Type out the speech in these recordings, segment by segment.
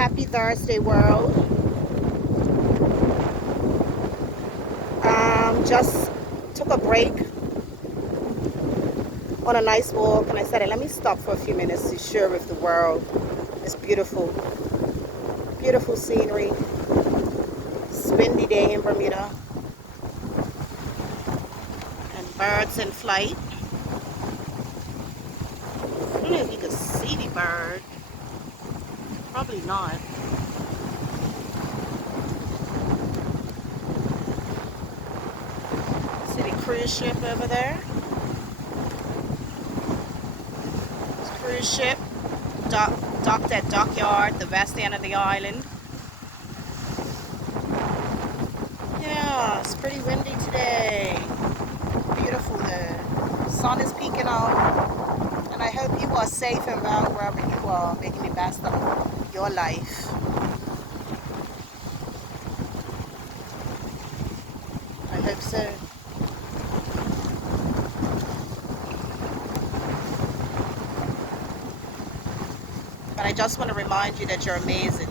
Happy Thursday, world. Just took a break on a nice walk, and I said, let me stop for a few minutes to share with the world this beautiful, beautiful scenery. It's a windy day in Bermuda, and birds in flight. I don't know if you can see the bird. Probably not. See the cruise ship over there? It's a cruise ship docked at Dockyard, the west end of the island. Yeah, it's pretty windy today. Beautiful though. Sun is peeking out. And I hope you are safe and well wherever you are, making the best of your life. I hope so. But I just want to remind you that you're amazing.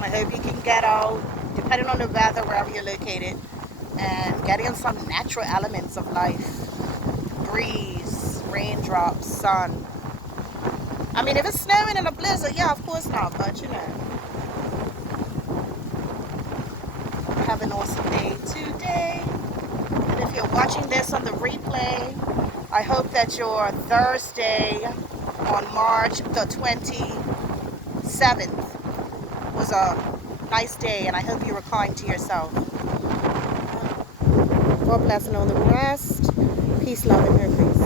I hope you can get out, depending on the weather, wherever you're located, and get in some natural elements of life. Breeze, raindrops, sun. I mean, if it's snowing in a blizzard, yeah, of course not, but you know. Have an awesome day today. And if you're watching this on the replay, I hope that your Thursday on March the 27th was a nice day, and I hope you were kind to yourself. God bless and all the rest. Peace, love, and hair, please.